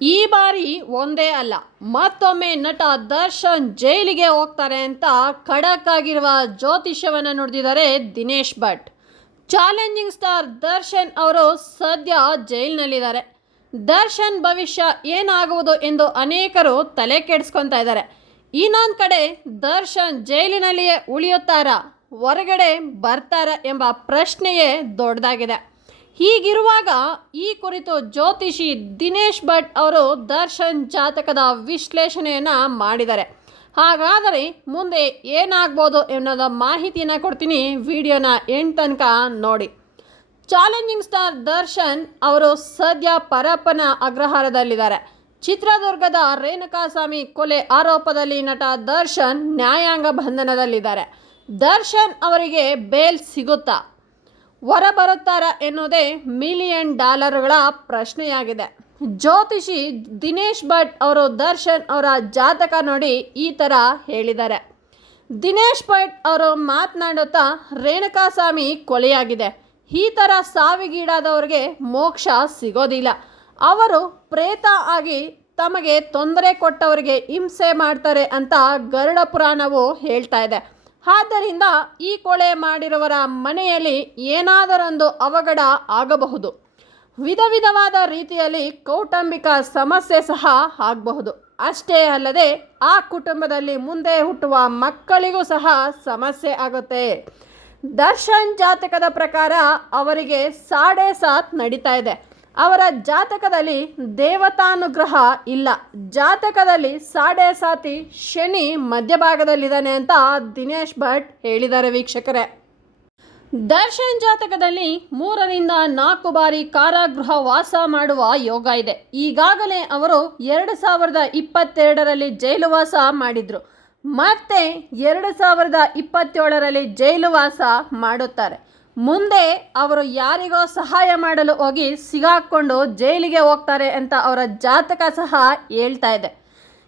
ಈ ಬಾರಿ ಒಂದೇ ಅಲ್ಲ, ಮತ್ತೊಮ್ಮೆ ನಟ ದರ್ಶನ್ ಜೈಲಿಗೆ ಹೋಗ್ತಾರೆ ಅಂತ ಖಡಕ್ ಆಗಿರುವ ಜ್ಯೋತಿಷ್ಯವನ್ನು ನುಡಿದಿದ್ದಾರೆ ದಿನೇಶ್ ಭಟ್. ಚಾಲೆಂಜಿಂಗ್ ಸ್ಟಾರ್ ದರ್ಶನ್ ಅವರು ಸದ್ಯ ಜೈಲಿನಲ್ಲಿದ್ದಾರೆ. ದರ್ಶನ್ ಭವಿಷ್ಯ ಏನಾಗುವುದು ಎಂದು ಅನೇಕರು ತಲೆ ಕೆಡಿಸ್ಕೊತಾ ಇದ್ದಾರೆ. ಇನ್ನೊಂದು ಕಡೆ ದರ್ಶನ್ ಜೈಲಿನಲ್ಲಿಯೇ ಉಳಿಯುತ್ತಾರಾ, ಹೊರಗಡೆ ಬರ್ತಾರಾ ಎಂಬ ಪ್ರಶ್ನೆಯೇ ದೊಡ್ಡದಾಗಿದೆ. ಹೀಗಿರುವಾಗ ಈ ಕುರಿತು ಜ್ಯೋತಿಷಿ ದಿನೇಶ್ ಭಟ್ ಅವರು ದರ್ಶನ್ ಜಾತಕದ ವಿಶ್ಲೇಷಣೆಯನ್ನು ಮಾಡಿದ್ದಾರೆ. ಹಾಗಾದರೆ ಮುಂದೆ ಏನಾಗ್ಬೋದು ಎನ್ನೋದ ಮಾಹಿತಿಯನ್ನು ಕೊಡ್ತೀನಿ ವಿಡಿಯೋನ ಎಂಡ್ ತನಕ ನೋಡಿ. ಚಾಲೆಂಜಿಂಗ್ ಸ್ಟಾರ್ ದರ್ಶನ್ ಅವರು ಸದ್ಯ ಪರಪ್ಪನ ಅಗ್ರಹಾರದಲ್ಲಿದ್ದಾರೆ. ಚಿತ್ರದುರ್ಗದ ರೇಣುಕಾಸ್ವಾಮಿ ಕೊಲೆ ಆರೋಪದಲ್ಲಿ ನಟ ದರ್ಶನ್ ನ್ಯಾಯಾಂಗ ಬಂಧನದಲ್ಲಿದ್ದಾರೆ. ದರ್ಶನ್ ಅವರಿಗೆ ಬೇಲ್ ಸಿಗುತ್ತಾ? ಹೊರಬರುತ್ತಾರಾ ಎನ್ನುವುದೇ ಮಿಲಿಯನ್ ಡಾಲರ್ಗಳ ಪ್ರಶ್ನೆಯಾಗಿದೆ. ಜ್ಯೋತಿಷಿ ದಿನೇಶ್ ಭಟ್ ಅವರು ದರ್ಶನ್ ಅವರ ಜಾತಕ ನೋಡಿ ಈ ಥರ ಹೇಳಿದ್ದಾರೆ. ದಿನೇಶ್ ಭಟ್ ಅವರು ಮಾತನಾಡುತ್ತಾ, ರೇಣುಕಾಸ್ವಾಮಿ ಕೊಲೆಯಾಗಿದೆ. ಈ ಥರ ಸಾವಿಗೀಡಾದವರಿಗೆ ಮೋಕ್ಷ ಸಿಗೋದಿಲ್ಲ. ಅವರು ಪ್ರೇತ ಆಗಿ ತಮಗೆ ತೊಂದರೆ ಕೊಟ್ಟವರಿಗೆ ಹಿಂಸೆ ಮಾಡ್ತಾರೆ ಅಂತ ಗರುಡ ಪುರಾಣವು ಹೇಳ್ತಾ ಇದೆ. ಆದ್ದರಿಂದ ಈ ಕೊಳೆ ಮಾಡಿರುವರ ಮನೆಯಲ್ಲಿ ಏನಾದರೊಂದು ಅವಘಡ ಆಗಬಹುದು. ವಿಧ ವಿಧವಾದ ರೀತಿಯಲ್ಲಿ ಕೌಟುಂಬಿಕ ಸಮಸ್ಯೆ ಸಹ ಆಗಬಹುದು. ಅಷ್ಟೇ ಅಲ್ಲದೆ ಆ ಕುಟುಂಬದಲ್ಲಿ ಮುಂದೆ ಹುಟ್ಟುವ ಮಕ್ಕಳಿಗೂ ಸಹ ಸಮಸ್ಯೆ ಆಗುತ್ತೆ. ದರ್ಶನ್ ಜಾತಕದ ಪ್ರಕಾರ ಅವರಿಗೆ ಸಾಡೆ ಸಾತ್ ನಡೀತಾ ಇದೆ. ಅವರ ಜಾತಕದಲ್ಲಿ ದೇವತಾನುಗ್ರಹ ಇಲ್ಲ. ಜಾತಕದಲ್ಲಿ ಸಾಡೆ ಸಾತಿ ಶನಿ ಮಧ್ಯಭಾಗದಲ್ಲಿದ್ದಾನೆ ಅಂತ ದಿನೇಶ್ ಭಟ್ ಹೇಳಿದ್ದಾರೆ ವೀಕ್ಷಕರೇ. ದರ್ಶನ್ ಜಾತಕದಲ್ಲಿ ಮೂರರಿಂದ ನಾಲ್ಕು ಬಾರಿ ಕಾರಾಗೃಹ ವಾಸ ಮಾಡುವ ಯೋಗ ಇದೆ. ಈಗಾಗಲೇ ಅವರು ಎರಡು ಸಾವಿರದ ಇಪ್ಪತ್ತೆರಡರಲ್ಲಿ ಜೈಲು ವಾಸ ಮಾಡಿದ್ರು. ಮತ್ತೆ ಎರಡು ಸಾವಿರದ ಇಪ್ಪತ್ತೇಳರಲ್ಲಿ ಜೈಲು ವಾಸ ಮಾಡುತ್ತಾರೆ. ಮುಂದೆ ಅವರು ಯಾರಿಗೋ ಸಹಾಯ ಮಾಡಲು ಹೋಗಿ ಸಿಗಾಕ್ಕೊಂಡು ಜೈಲಿಗೆ ಹೋಗ್ತಾರೆ ಅಂತ ಅವರ ಜಾತಕ ಸಹ ಹೇಳ್ತಾ ಇದೆ.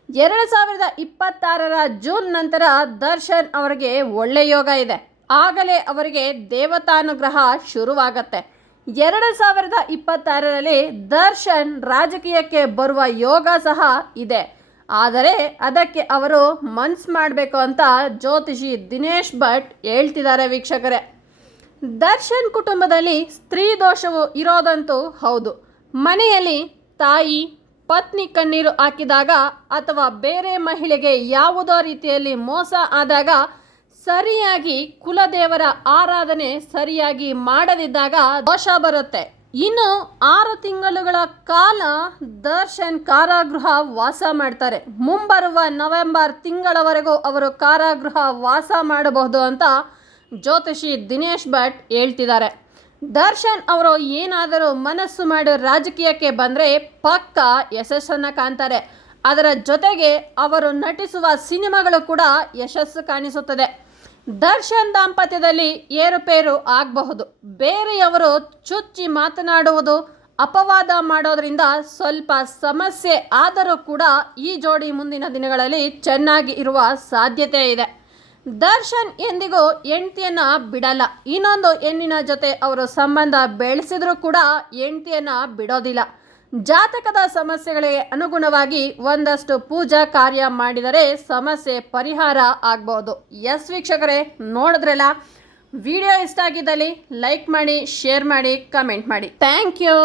ಎರಡು ಸಾವಿರದ ಇಪ್ಪತ್ತಾರರ ಜೂನ್ ನಂತರ ದರ್ಶನ್ ಅವರಿಗೆ ಒಳ್ಳೆ ಯೋಗ ಇದೆ. ಆಗಲೇ ಅವರಿಗೆ ದೇವತಾನುಗ್ರಹ ಶುರುವಾಗತ್ತೆ. ಎರಡು ಸಾವಿರದ ಇಪ್ಪತ್ತಾರರಲ್ಲಿ ದರ್ಶನ್ ರಾಜಕೀಯಕ್ಕೆ ಬರುವ ಯೋಗ ಸಹ ಇದೆ. ಆದರೆ ಅದಕ್ಕೆ ಅವರು ಮನ್ಸ್ ಮಾಡಬೇಕು ಅಂತ ಜ್ಯೋತಿಷಿ ದಿನೇಶ್ ಭಟ್ ಹೇಳ್ತಿದ್ದಾರೆ ವೀಕ್ಷಕರೇ. ದರ್ಶನ್ ಕುಟುಂಬದಲ್ಲಿ ಸ್ತ್ರೀ ದೋಷವು ಇರೋದಂತೂ ಹೌದು. ಮನೆಯಲ್ಲಿ ತಾಯಿ, ಪತ್ನಿ ಕಣ್ಣೀರು ಹಾಕಿದಾಗ ಅಥವಾ ಬೇರೆ ಮಹಿಳೆಗೆ ಯಾವುದೋ ರೀತಿಯಲ್ಲಿ ಮೋಸ ಆದಾಗ ಸರಿಯಾಗಿ ಕುಲದೇವರ ಆರಾಧನೆ ಸರಿಯಾಗಿ ಮಾಡದಿದ್ದಾಗ ದೋಷ ಬರುತ್ತೆ. ಇನ್ನು ಆರು ತಿಂಗಳುಗಳ ಕಾಲ ದರ್ಶನ್ ಕಾರಾಗೃಹ ವಾಸ ಮಾಡ್ತಾರೆ. ಮುಂಬರುವ ನವೆಂಬರ್ ತಿಂಗಳವರೆಗೂ ಅವರು ಕಾರಾಗೃಹ ವಾಸ ಮಾಡಬಹುದು ಅಂತ ಜ್ಯೋತಿಷಿ ದಿನೇಶ್ ಭಟ್ ಹೇಳ್ತಿದ್ದಾರೆ. ದರ್ಶನ್ ಅವರು ಏನಾದರೂ ಮನಸ್ಸು ಮಾಡಿ ರಾಜಕೀಯಕ್ಕೆ ಬಂದರೆ ಪಕ್ಕ ಯಶಸ್ಸನ್ನು ಕಾಣ್ತಾರೆ. ಅದರ ಜೊತೆಗೆ ಅವರು ನಟಿಸುವ ಸಿನಿಮಾಗಳು ಕೂಡ ಯಶಸ್ಸು ಕಾಣಿಸುತ್ತದೆ. ದರ್ಶನ್ ದಾಂಪತ್ಯದಲ್ಲಿ ಏರುಪೇರು ಆಗಬಹುದು. ಬೇರೆಯವರು ಚುಚ್ಚಿ ಮಾತನಾಡುವುದು ಅಪವಾದ ಮಾಡೋದ್ರಿಂದ ಸ್ವಲ್ಪ ಸಮಸ್ಯೆ ಆದರೂ ಕೂಡ ಈ ಜೋಡಿ ಮುಂದಿನ ದಿನಗಳಲ್ಲಿ ಚೆನ್ನಾಗಿ ಇರುವ ಸಾಧ್ಯತೆ ಇದೆ. ದರ್ಶನ್ ಎಂದಿಗೂ ಹೆಂಡ್ತಿಯನ್ನ ಬಿಡಲ್ಲ. ಇನ್ನೊಂದು ಹೆಣ್ಣಿನ ಜೊತೆ ಅವರು ಸಂಬಂಧ ಬೆಳೆಸಿದ್ರೂ ಕೂಡ ಹೆಂಡ್ತಿಯನ್ನ ಬಿಡೋದಿಲ್ಲ. ಜಾತಕದ ಸಮಸ್ಯೆಗಳಿಗೆ ಅನುಗುಣವಾಗಿ ಒಂದಷ್ಟು ಪೂಜಾ ಕಾರ್ಯ ಮಾಡಿದರೆ ಸಮಸ್ಯೆ ಪರಿಹಾರ ಆಗ್ಬೋದು. ಎಸ್ ವೀಕ್ಷಕರೇ, ನೋಡಿದ್ರಲ್ಲ? ವಿಡಿಯೋ ಇಷ್ಟ ಆಗಿದ್ದಲ್ಲಿ ಲೈಕ್ ಮಾಡಿ, ಶೇರ್ ಮಾಡಿ, ಕಮೆಂಟ್ ಮಾಡಿ. Thank you!